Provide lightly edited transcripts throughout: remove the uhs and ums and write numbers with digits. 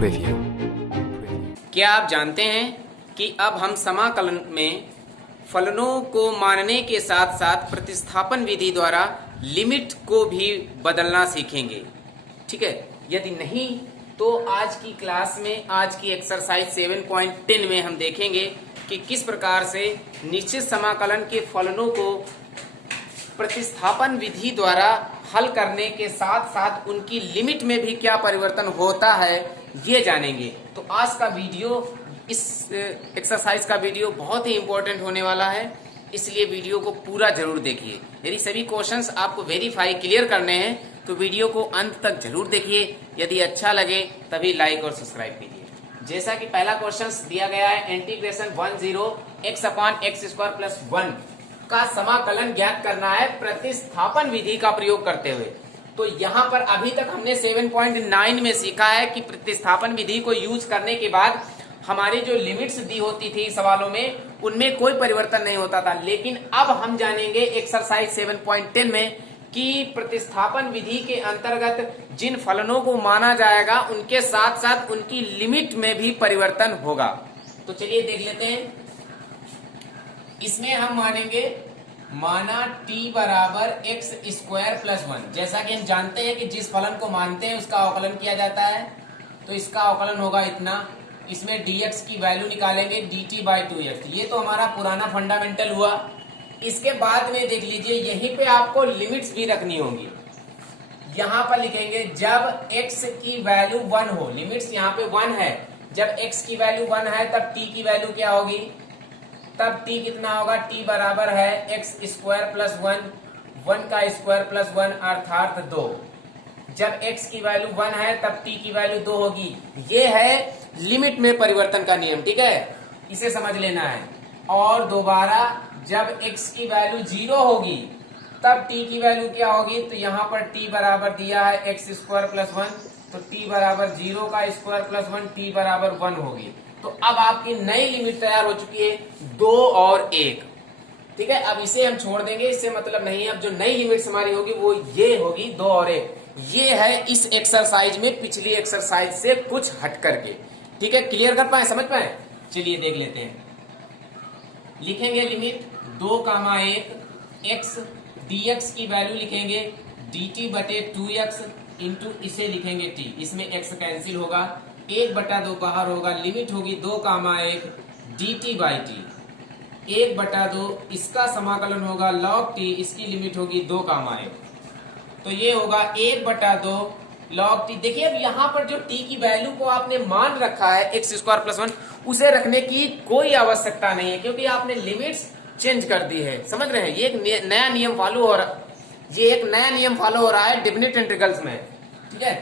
Preview. क्या आप जानते हैं कि अब हम समाकलन में फलनों को मानने के साथ साथ प्रतिस्थापन विधि द्वारा लिमिट को भी बदलना सीखेंगे। ठीक है, यदि नहीं तो आज की क्लास में, आज की एक्सरसाइज 7.10 में हम देखेंगे कि किस प्रकार से निश्चित समाकलन के फलनों को प्रतिस्थापन विधि द्वारा हल करने के साथ साथ उनकी लिमिट में भी क्या परिवर्तन होता है ये जानेंगे। तो आज का वीडियो, इस एक्सरसाइज का वीडियो बहुत ही इंपॉर्टेंट होने वाला है, इसलिए वीडियो को पूरा जरूर देखिए। यदि सभी क्वेश्चंस आपको वेरीफाई क्लियर करने हैं तो वीडियो को अंत तक जरूर देखिए। यदि अच्छा लगे तभी लाइक और सब्सक्राइब कीजिए। जैसा कि पहला क्वेश्चन दिया गया है, इंटीग्रेशन 10x/x² + 1 का समाकलन ज्ञात करना है प्रतिस्थापन विधि का प्रयोग करते हुए। तो यहाँ पर अभी तक हमने 7.9 में सीखा है कि प्रतिस्थापन विधि को यूज करने के बाद हमारी जो लिमिट्स दी होती थी सवालों में, उनमें कोई परिवर्तन नहीं होता था। लेकिन अब हम जानेंगे एक्सरसाइज 7.10 में कि प्रतिस्थापन विधि के अंतर्गत जिन फलनों को माना जाएगा उनके साथ साथ उनकी लिमिट में भी परिवर्तन होगा। तो चलिए देख लेते हैं। इसमें हम माना t = x² + 1। जैसा कि हम जानते हैं कि जिस फलन को मानते हैं उसका अवकलन किया जाता है, तो इसका अवकलन होगा इतना। इसमें dx की वैल्यू निकालेंगे dt/2x। ये तो हमारा पुराना फंडामेंटल हुआ। इसके बाद में देख लीजिए, यहीं पे आपको लिमिट्स भी रखनी होंगी। यहाँ पर लिखेंगे जब x की वैल्यू 1 हो, लिमिट्स यहाँ पे 1 है, जब x की वैल्यू 1 है तब t की वैल्यू क्या होगी, तब t कितना होगा, t बराबर है x² + 1, 1 का स्क्वायर + 1 अर्थात 2। जब x की वैल्यू 1 है तब t की वैल्यू 2 होगी। ये है लिमिट में परिवर्तन का नियम। ठीक है, इसे समझ लेना है। और दोबारा जब x की वैल्यू 0 होगी तब t की वैल्यू क्या होगी, तो यहाँ पर t बराबर दिया है x² + 1, तो t बराबर 0 का स्क्वायर + 1, t बराबर 1 होगी। तो अब आपकी नई लिमिट तैयार हो चुकी है 2 और 1। ठीक है, अब इसे हम छोड़ देंगे, इससे मतलब नहीं है। अब जो नई लिमिट हमारी होगी वो ये होगी 2 और 1। ये है इस एक्सरसाइज में पिछली एक्सरसाइज से कुछ हट करके। ठीक है, क्लियर कर पाए, समझ पाए? चलिए देख लेते हैं। लिखेंगे लिमिट 2, 1 x dx की वैल्यू लिखेंगे dt/2x इंटू इसे लिखेंगे t। इसमें x कैंसिल होगा, 1/2 बाहर होगा। लिमिट होगी 2, 1 dt/t। 1/2 इसका समाकलन होगा log t, इसकी लिमिट होगी 2, 1। तो ये होगा 1/2 log t। देखिए अब यहाँ पर जो t की वैल्यू को आपने मान रखा है x² + 1, उसे रखने की कोई आवश्यकता नहीं है क्योंकि आपने लिमिट्स चेंज कर दी है। समझ रहे हैं? ये एक नया नियम फॉलो हो रहा है डेफिनेट इंटीग्रल्स में। ठीक है,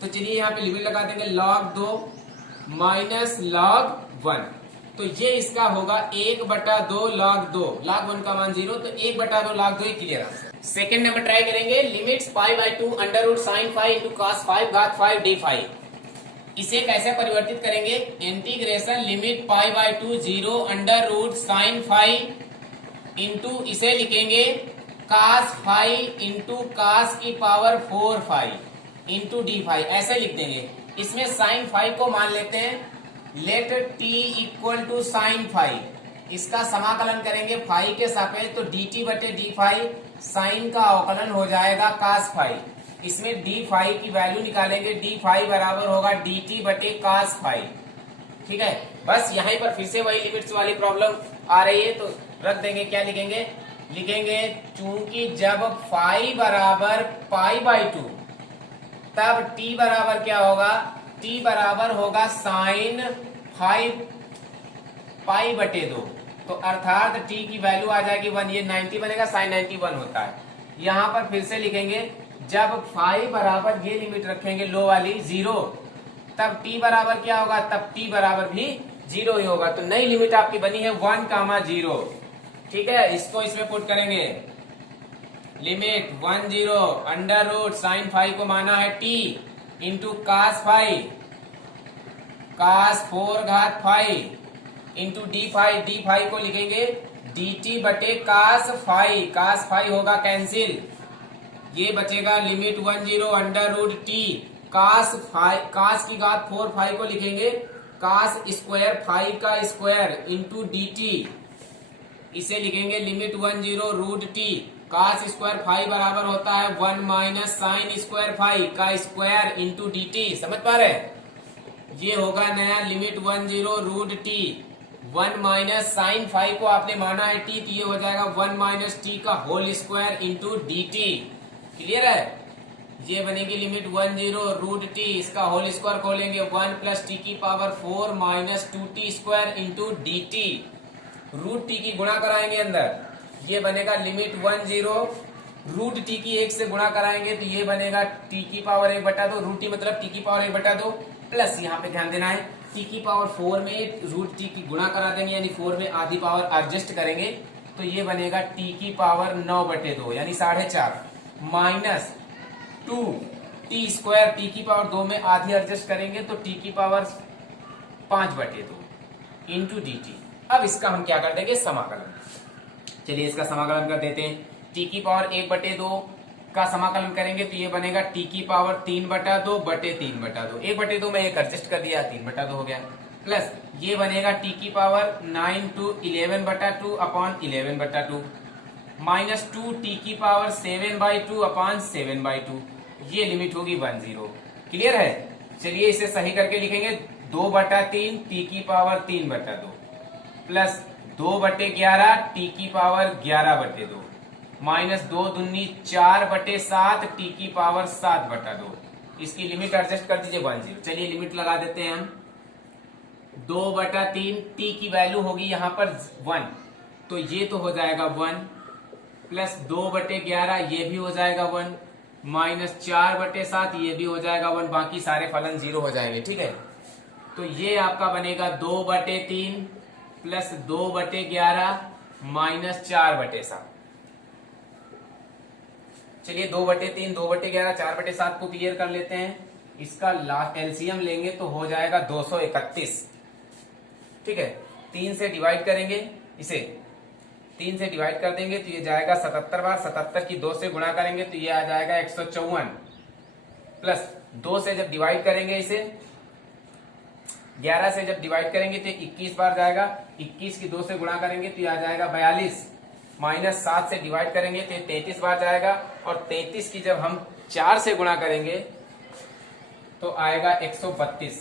तो चलिए यहाँ पे लिमिट लगा देंगे log 2 - log 1। तो ये इसका होगा 1/2 log 2। log 1 का मान 0, तो 1/2 log 2 ही clear answer. Second number try करेंगे। Limits π/2 √sin φ × cos φ d∅। इसे कैसे परिवर्तित करेंगे, इंटीग्रेशन लिमिट π/2 0 √sin φ इंटू इसे लिखेंगे cos φ × cos⁴ φ इंटू d∅, ऐसे लिख देंगे। इसमें sin φ को मान लेते हैं, लेट t = sin φ। इसका समाकलन करेंगे फाई के सापेक्ष, तो dt/d∅ साइन का अवकलन हो जाएगा cos φ। इसमें d∅ की वैल्यू निकालेंगे, d∅ बराबर होगा dt/cos φ। ठीक है, बस यहीं पर फिर से वही लिमिट्स वाली प्रॉब्लम आ रही है, तो रख देंगे। क्या लिखेंगे, चूंकि जब φ बराबर π/2 तब t बराबर क्या होगा, t बराबर होगा sin π/2। तो अर्थात t की वैल्यू आ जाएगी 1। ये 90 बनेगा, sin 90 1 होता है। यहाँ पर फिर से लिखेंगे, जब φ बराबर, ये लिमिट रखेंगे लो वाली 0, तब t बराबर क्या होगा, तब t बराबर भी 0 ही होगा। तो नई लिमिट आपकी बनी है 1, 0। ठीक है, इसको इसमें पुट करेंगे। लिमिट 1, 0 √sin φ को माना है t into cos φ cos⁴ φ into d∅ को लिखेंगे dt/cos φ होगा कैंसिल, ये बचेगा लिमिट 1, 0 √t कास की घात 4 फाइव को लिखेंगे कास स्क्वायर 5 का स्क्वायर इंटू डी टी, इसे लिखेंगे limit 10 root t. Cos square 5 बराबर होता है 1 माइनस साइन स्क्वायर 5 का स्क्वायर इंटू डी टी। समझ पा रहे हैं? ये होगा नया limit 10 root t. 1 minus sine 5 को आपने माना है टी, तो ये हो जाएगा 1 माइनस टी का whole square into d t. Clear है? ये बनेगी लिमिट 10 रूट टी, इसका होल स्क्वायर खोलेंगे 1 प्लस टी की power 4 minus 2t square into d t. Root t की गुणा कराएंगे अंदर, ये बनेगा लिमिट 10 रूट टी की 1 से गुणा कराएंगे तो ये बनेगा टी की पावर 1/2, रूट टी मतलब टी की पावर 1/2 प्लस यहाँ पे ध्यान देना है टी की पावर 4 में रूट टी की गुणा करा देंगे, यानी 4 में आधी पावर एडजस्ट करेंगे तो ये बनेगा टी की पावर 9/2 यानी 4.5 माइनस 2 टी स्क्वायर, टी की पावर 2 में आधी एडजस्ट करेंगे तो टी की पावर 5/2 इंटू डी टी। अब इसका हम क्या कर देंगे? समाकलन। चलिए इसका समाकलन कर देते हैं। टी की पावर 1/2 का समाकलन करेंगे तो ये बनेगा टी की पावर 3/2 बटे 3/2। 1/2 में एक एडजस्ट कर दिया, 3/2 हो गया, प्लस ये बनेगा टी की power 9 to 11/2 upon 11/2 minus 2 t की पावर 7/2 अपॉन 7/2। ये लिमिट होगी 10। क्लियर है? चलिए इसे सही करके लिखेंगे 2/3 टी की पावर 3/2 प्लस 2/11 टी की पावर 11/2 माइनस 2 दूनी 4/7 टी की पावर 7/2। इसकी लिमिट एडजस्ट कर दीजिए 10। चलिए लिमिट लगा देते हैं हम। 2/3 टी की वैल्यू होगी यहाँ पर 1, तो ये तो हो जाएगा 1 प्लस 2/11 ये भी हो जाएगा 1 माइनस 4/7 ये भी हो जाएगा 1, बाकी सारे फलन 0 हो जाएंगे। ठीक है, तो ये आपका बनेगा 2/3 प्लस 2/11 माइनस 4/7। चलिए 2/3 2/11 4/7 को क्लियर कर लेते हैं। इसका लास्ट एलसीएम लेंगे तो हो जाएगा 231। ठीक है, 3 से डिवाइड करेंगे, इसे 3 से डिवाइड कर देंगे तो ये जाएगा 77 बार, 77 की 2 से गुणा करेंगे तो ये आ जाएगा 154 प्लस 2 से जब डिवाइड करेंगे इसे 11 से जब डिवाइड करेंगे तो 21 बार जाएगा, 21 की 2 से गुणा करेंगे तो ये आ जाएगा 42 माइनस 7 से डिवाइड करेंगे तो 33 बार जाएगा, और 33 की जब हम 4 से गुणा करेंगे तो आएगा 132।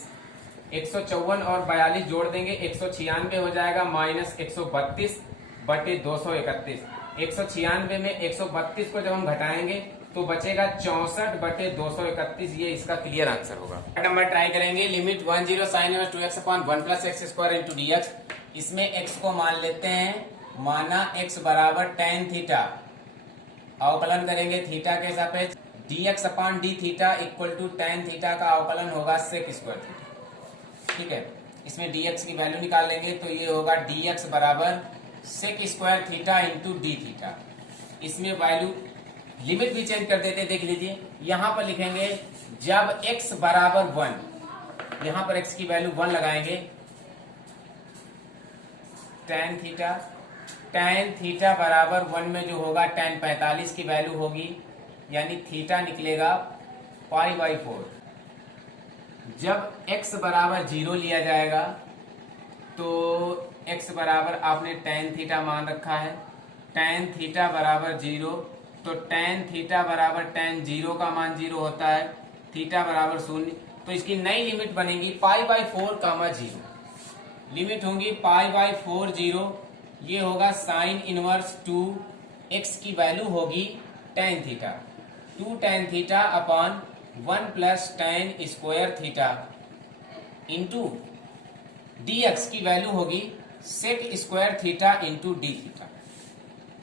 154 और 42 जोड़ देंगे 196 हो जाएगा माइनस 132 बटे 231। 196 में 132 को जब हम घटाएंगे तो बचेगा 64 बटे 231। ये इसका क्लियर आंसर होगा। नंबर ट्राई करेंगे। Limit 10 sine inverse 2x upon 1 plus x square into dx। इसमें x को मान लेते हैं, माना x बराबर tan थीटा, अवकलन करेंगे थीटा के सापेक्ष, dx upon d theta equal to tan theta का अवकलन होगा sec स्क्वायर थीटा। ठीक है, इसमें dx की वैल्यू निकाल लेंगे तो ये होगा dx बराबर sec square theta into d theta. इसमें वैल्यू लिमिट भी चेंज कर देते, देख लीजिए यहां पर लिखेंगे जब x बराबर 1, यहां पर x की वैल्यू 1 लगाएंगे, tan थीटा बराबर 1 में जो होगा tan 45 की वैल्यू होगी, यानी थीटा निकलेगा π/4। जब x बराबर 0 लिया जाएगा तो x बराबर आपने tan थीटा मान रखा है, tan थीटा बराबर 0, तो tan थीटा बराबर tan 0 का मान 0 होता है, थीटा बराबर 0, तो इसकी नई लिमिट बनेगी π/4, 0 लिमिट होंगी π/4 0। ये होगा साइन इनवर्स 2x की वैल्यू होगी tan theta, 2 tan theta upon 1 plus tan square theta into dx की वैल्यू होगी sec square theta into d theta.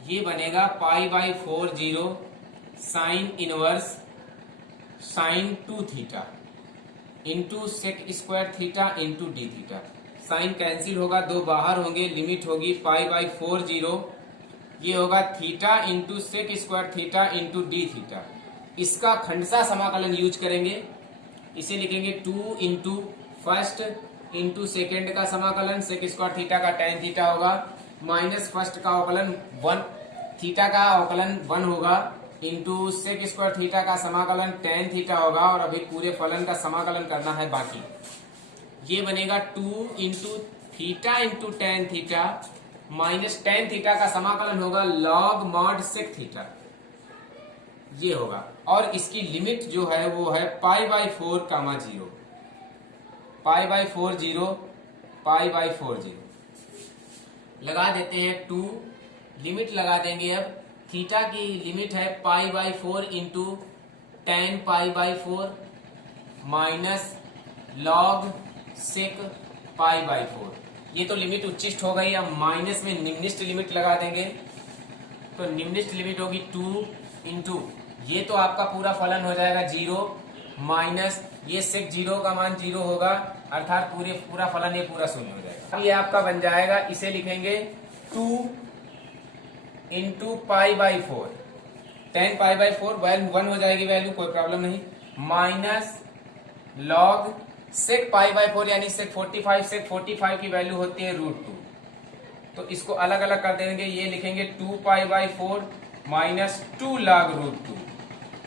ये बनेगा π/4 0 sine inverse sine 2 theta into sec square theta into d theta. Sine cancel होगा, 2 बाहर होंगे, limit होगी π/4 0। ये होगा theta into sec square theta into d theta. इसका खंडसा समाकलन यूज करेंगे, इसे लिखेंगे 2 इंटू फर्स्ट इंटू सेकेंड का समाकलन, सेक स्क्वायर थीटा का tan थीटा होगा, माइनस फर्स्ट का अवकलन 1 थीटा का अवकलन 1 होगा, इंटू सेक स्क्वायर थीटा का समाकलन टेन थीटा होगा, और अभी पूरे फलन का समाकलन करना है बाकी। ये बनेगा 2 into tan theta minus tan theta का समाकलन होगा लॉग मॉड सेक थीटा, ये होगा। और इसकी लिमिट जो है वो है π/4, 0, π/4 0, π/4 0। लगा देते हैं 2, लिमिट लगा देंगे। अब थीटा की लिमिट है π/4 into tan π/4 minus log sec π/4। ये तो लिमिट उच्चिष्ट हो गई। अब माइनस में निम्निष्ट लिमिट लगा देंगे, तो निम्निष्ट लिमिट होगी 2 इंटू, ये तो आपका पूरा फलन हो जाएगा 0 माइनस ये सेक 0 का मान 0 होगा, अर्थात पूरा फलन ये पूरा शून्य हो जाएगा। अब ये आपका बन जाएगा, इसे लिखेंगे 2 इंटू π/4, टेन π/4 वैल्यू 1 हो जाएगी, वैल्यू कोई प्रॉब्लम नहीं, माइनस लॉग सेक π/4 यानी सेक 45, सेक 45 की वैल्यू होती है √2, तो इसको अलग अलग कर देंगे। ये लिखेंगे 2π/4 माइनस 2 log √2,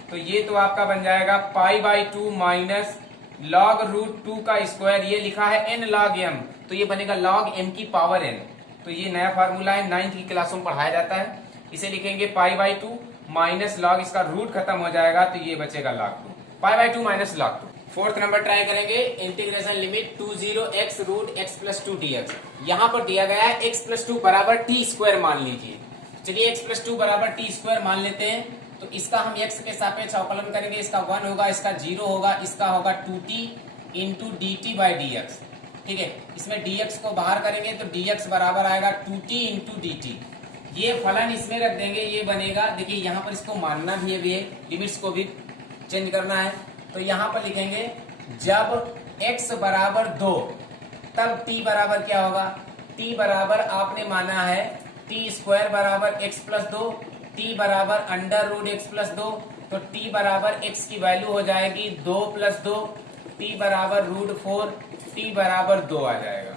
तो ये तो आपका बन जाएगा π/2 माइनस log √2 का स्क्वायर, ये लिखा है n log m, तो ये बनेगा log m की पावर n। तो ये नया फार्मूला है, 9th की क्लासों में पढ़ाया जाता है। इसे लिखेंगे π/2 माइनस लॉग, इसका रूट खत्म हो जाएगा तो ये बचेगा log 2, π/2 minus log 2। Fourth number try करेंगे, integration limit 20x √x+2 dx। यहाँ पर दिया गया है x+2 बराबर t स्क्वायर मान लीजिए। चलिए x+2 बराबर t स्क्वायर मान लेते हैं, तो इसका हम x के सापेक्ष अवकलन करेंगे। इसका 1 होगा, इसका 0 होगा, इसका होगा 2t इंटू dt/dx। ठीक है, इसमें dx को बाहर करेंगे तो dx बराबर आएगा 2t इंटू dt। ये फलन इसमें रख देंगे, ये बनेगा, देखिए यहाँ पर इसको मानना भी है, लिमिट्स को भी चेंज करना है। तो यहाँ पर लिखेंगे जब x बराबर 2 तब t बराबर क्या होगा, t बराबर आपने माना है t स्क्वायर बराबर x+2, t बराबर √x+2, तो t बराबर x की वैल्यू हो जाएगी 2 + 2, t बराबर √4, t बराबर 2 आ जाएगा।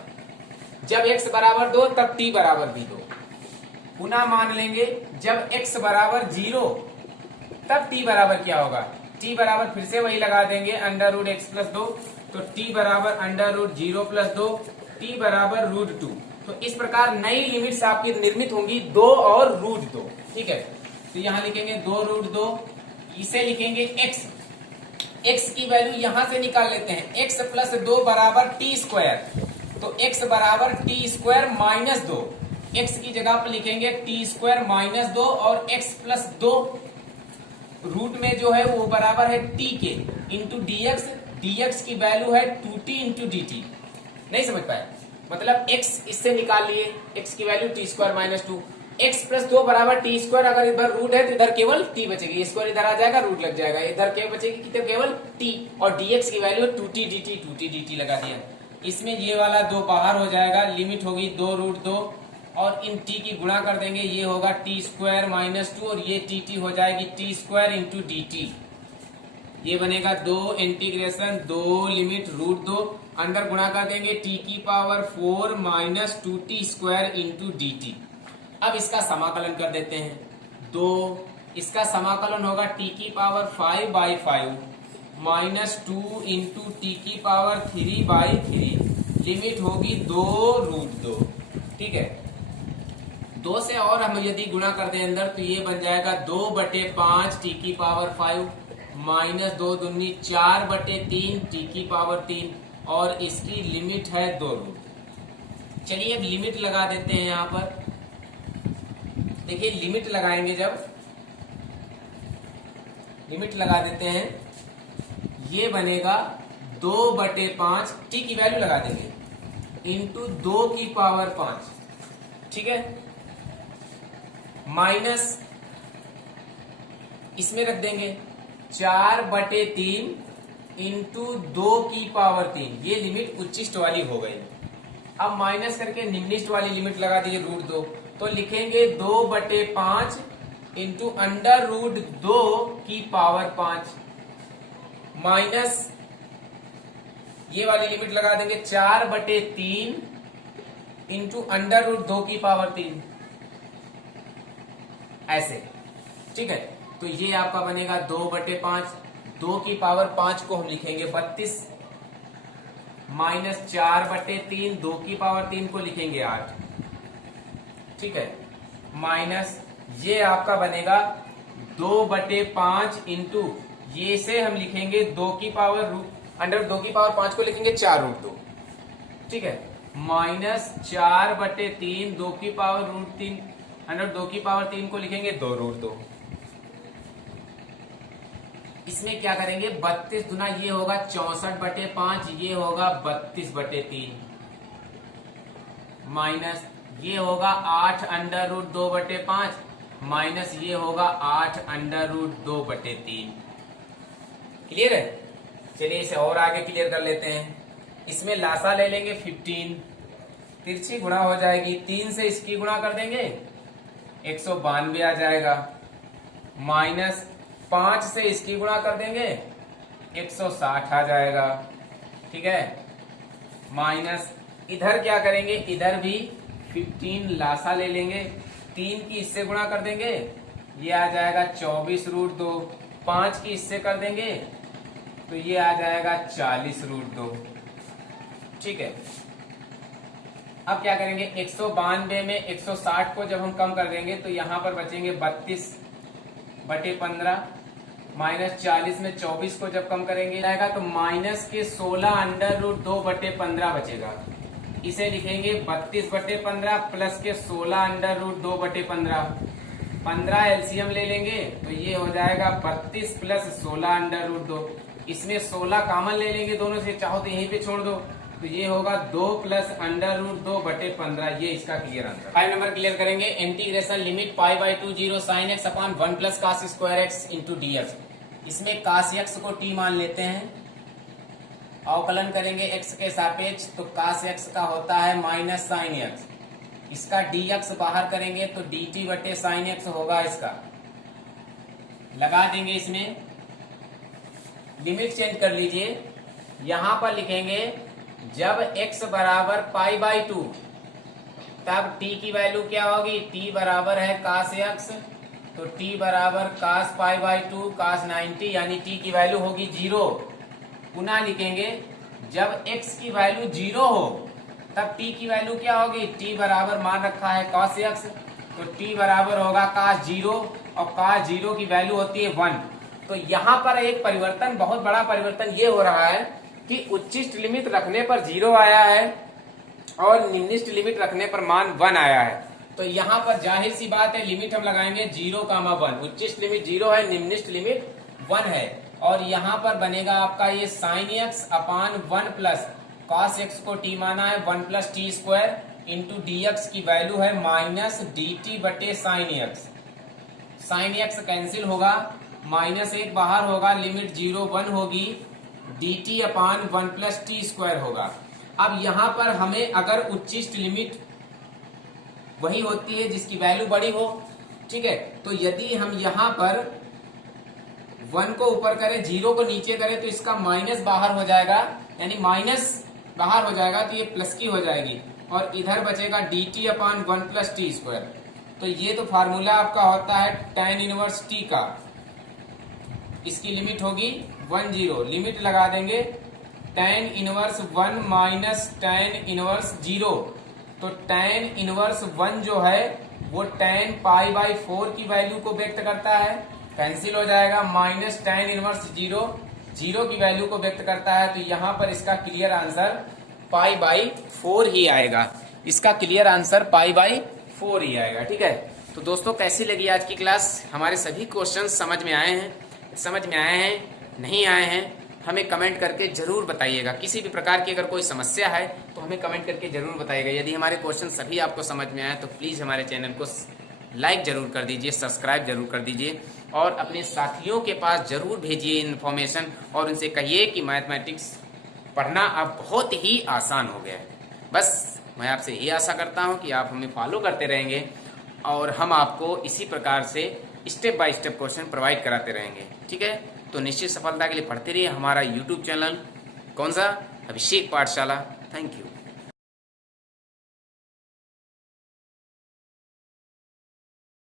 जब x बराबर 2 तब t बराबर भी 2। पुनः मान लेंगे जब x बराबर 0 तब t बराबर क्या होगा, t बराबर फिर से वही लगा देंगे √x+2, तो t बराबर √0 + 2, t बराबर √2। तो इस प्रकार नई लिमिट्स आपकी निर्मित होंगी 2 और √2। ठीक है, तो यहाँ लिखेंगे 2 √2, इसे लिखेंगे x की वैल्यू यहां से निकाल लेते हैं, x + 2 बराबर t स्क्वायर, तो x बराबर t स्क्वायर माइनस 2, x की जगह पर लिखेंगे t स्क्वायर माइनस 2 और x + 2 रूट में जो है वो बराबर है t के इंटू dx की वैल्यू है 2t इंटू dt। नहीं समझ पाए, मतलब x इससे निकाल लिए, x की value t square minus 2, x + 2 बराबर t स्क्वायर, अगर इधर रूट है तो इधर केवल t बचेगी, ये स्क्वायर इधर आ जाएगा, रूट लग जाएगा, इधर क्या बचेगी कितने, केवल t, और dx की वैल्यू 2t dt लगा दिया। इसमें ये वाला 2 बाहर हो जाएगा, लिमिट होगी 2 √2, और इन t की गुणा कर देंगे, ये होगा t स्क्वायर माइनस 2, और ये tt हो जाएगी t स्क्वायर इंटू dt। ये बनेगा 2 इंटीग्रेशन 2 लिमिट √2, अंदर गुणा कर देंगे t की power 4 minus 2t square into dt। अब इसका समाकलन कर देते हैं, 2, इसका समाकलन होगा t की पावर 5/5 माइनस 2 इंटू t की पावर 3/3, लिमिट होगी 2 √2। ठीक है, 2 से और हम यदि गुणा कर दें अंदर, तो ये बन जाएगा 2/5 t की पावर 5 माइनस 2 दूनी 4/3 t की पावर 3, और इसकी लिमिट है 2 √2। चलिए अब लिमिट लगा देते हैं। यहाँ पर देखिए लिमिट लगाएंगे, जब लिमिट लगा देते हैं, ये बनेगा 2/5, t की वैल्यू लगा देंगे, इंटू 2 की पावर 5। ठीक है, माइनस इसमें रख देंगे 4/3 इंटू 2 की पावर 3, ये लिमिट उच्चिष्ट वाली हो गई। अब माइनस करके निम्निष्ट वाली लिमिट लगा दीजिए √2, तो लिखेंगे 2/5 इंटू √2 की पावर 5, माइनस ये वाली लिमिट लगा देंगे 4/3 इंटू √2 की पावर 3, ऐसे। ठीक है, तो ये आपका बनेगा 2/5, 2 की पावर 5 को हम लिखेंगे 32, माइनस 4/3, 2 की पावर 3 को लिखेंगे 8, ठीक है, माइनस ये आपका बनेगा 2/5 इंटू ये से हम लिखेंगे 2 की पावर अंडर 2 की पावर 5 को लिखेंगे 4√2, ठीक है, माइनस 4/3, 2 की पावर √3 अंडर 2 की पावर 3 को लिखेंगे 2√2। इसमें क्या करेंगे 32 गुना ये होगा 64/5, ये होगा 32/3, माइनस ये होगा 8 अंडर रूट 2/5, माइनस ये होगा 8 अंडर रूट 2/3। क्लियर है? चलिए इसे और आगे क्लियर कर लेते हैं। इसमें लासा ले लेंगे 15, तिरछी गुणा हो जाएगी, 3 से इसकी गुणा कर देंगे 192 आ जाएगा, माइनस 5 से इसकी गुणा कर देंगे 160 आ जाएगा, ठीक है, माइनस इधर क्या करेंगे, इधर भी 15 लासा ले लेंगे, 3 की इससे गुणा कर देंगे, ये आ जाएगा 24√2, 5 की इससे कर देंगे तो ये आ जाएगा 40√2, ठीक है। अब क्या करेंगे 192 में 160 को जब हम कम कर देंगे तो यहां पर बचेंगे 32/15, माइनस 40 में 24 को जब कम करेंगे जाएगा तो माइनस के 16 अंडर रूट 2/15 बचेगा। इसे लिखेंगे 32/15 प्लस के 16 अंडर रूट 2/15, 15 एलसीएम ले लेंगे तो ये हो जाएगा 32 प्लस 16 अंडर रूट 2। इसमें 16 कॉमन ले लेंगे दोनों से, चाहो तो यहीं पे छोड़ दो तो ये होगा 2 प्लस अंडर रूट 2/15, ये इसका क्लियर आंसर। 5 नंबर क्लियर करेंगे। Integration limit π/2 0 sin x upon 1 plus cos square x into dx। इसमें cos x को t मान लेते हैं, अवकलन करेंगे x के सापेक्ष तो cos x का होता है माइनस sin x, इसका dx बाहर करेंगे तो dt/sin x होगा, इसका लगा देंगे। इसमें लिमिट चेंज कर लीजिए, यहां पर लिखेंगे जब x बराबर π/2 तब t की वैल्यू क्या होगी, t बराबर है cos x तो t बराबर cos π/2 cos 90 यानी t की वैल्यू होगी 0। पुनः लिखेंगे जब x की वैल्यू 0 हो तब t की वैल्यू क्या होगी, t बराबर मान रखा है cos x तो t बराबर होगा cos 0 और cos 0 की वैल्यू होती है 1। तो यहाँ पर एक परिवर्तन, बहुत बड़ा परिवर्तन ये हो रहा है कि उच्चिष्ट लिमिट रखने पर 0 आया है और निम्निष्ट लिमिट रखने पर मान 1 आया है। तो यहाँ पर जाहिर सी बात है लिमिट हम लगाएंगे 0,1, उच्चिष्ट लिमिट 0 है, निम्निष्ट लिमिट 1 है और यहाँ पर बनेगा आपका ये sin x अपान 1 प्लस cos x को t माना है 1 plus T square into dx की वैल्यू है minus dt/sin x। sin x cancel होगा, -1 बाहर होगा, लिमिट 0,1 होगी, dt अपान 1 प्लस टी स्क्वायर होगा। अब यहाँ पर हमें अगर उच्चिष्ट लिमिट वही होती है जिसकी वैल्यू बड़ी हो, ठीक है, तो यदि हम यहाँ पर 1 को ऊपर करें 0 को नीचे करें तो इसका माइनस बाहर हो जाएगा, यानी माइनस बाहर हो जाएगा तो ये प्लस की हो जाएगी और इधर बचेगा dt अपान 1 प्लस टी स्क्वायर। तो ये तो फार्मूला आपका होता है tan इनवर्स t का, इसकी लिमिट होगी 10, लिमिट लगा देंगे tan inverse 1 minus tan inverse 0, तो tan इनवर्स 1 जो है वो tan π/4 की वैल्यू को व्यक्त करता है, कैंसिल हो जाएगा, माइनस tan इनवर्स 0 की वैल्यू को व्यक्त करता है। तो यहाँ पर इसका क्लियर आंसर π/4 ही आएगा, इसका क्लियर आंसर π/4 ही आएगा, ठीक है। तो दोस्तों कैसी लगी आज की क्लास, हमारे सभी क्वेश्चन समझ में आए हैं, नहीं आए हैं, हमें कमेंट करके जरूर बताइएगा। किसी भी प्रकार की अगर कोई समस्या है तो हमें कमेंट करके जरूर बताइएगा। यदि हमारे क्वेश्चन सभी आपको समझ में आए तो प्लीज़ हमारे चैनल को लाइक जरूर कर दीजिए, सब्सक्राइब जरूर कर दीजिए और अपने साथियों के पास जरूर भेजिए इन्फॉर्मेशन और उनसे कहिए कि मैथमेटिक्स पढ़ना अब बहुत ही आसान हो गया है। बस मैं आपसे ये आशा करता हूँ कि आप हमें फॉलो करते रहेंगे और हम आपको इसी प्रकार से step by step question provide कराते रहेंगे, ठीक है। तो निश्चित सफलता के लिए पढ़ते रहिए हमारा यूट्यूब चैनल, कौन सा, अभिषेक पाठशाला। Thank you.